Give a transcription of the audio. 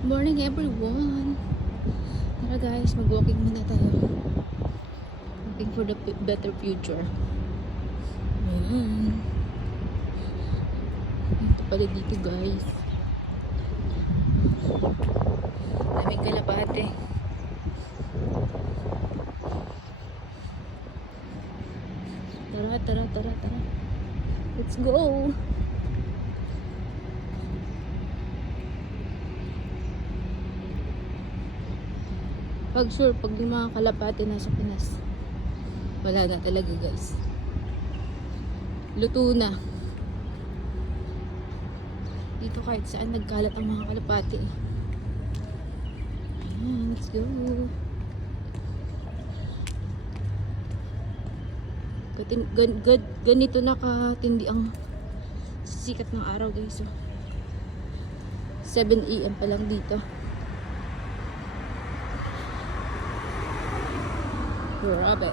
Morning everyone! Tara guys, mag-walking muna tayo. Looking for the better future. Ayan. Ito pala dito guys. Daming kalapate. Tara. Let's go! Pag yung mga kalapate nasa Pinas, wala na talaga guys. Luto na. Dito kahit saan nagkalat ang mga kalapate. Ayan, let's go. Ganito na katindi ang sikat ng araw guys. 7 AM pa lang dito. Grabe.